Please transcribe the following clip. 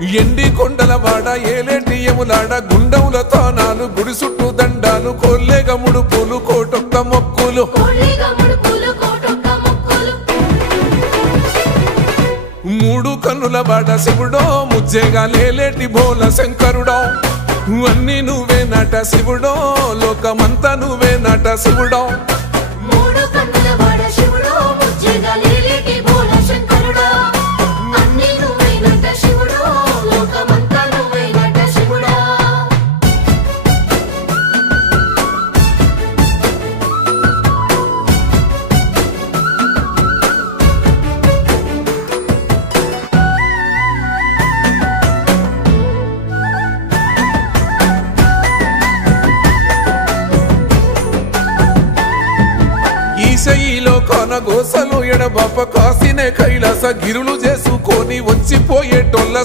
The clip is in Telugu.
ఎండి కొండల వాడ ఏలేటియములాడ గుండముల తానాలు గుడి చుట్టూ దండాలు కొల్లేగ ముడుపులు కోటొక్క మొక్కులు మూడు కన్నుల వాడ శివుడో ముజ్జేగా లేలేటి బోల శంకరుడో అన్ని నువ్వే నట శివుడో లోకమంతా నువ్వే నట శివుడో ఈశయిలో కొనగోసలు ఎడబాప కాసినే కైలాస గిరులు చేసుకొని వచ్చిపోయేటోళ్ళ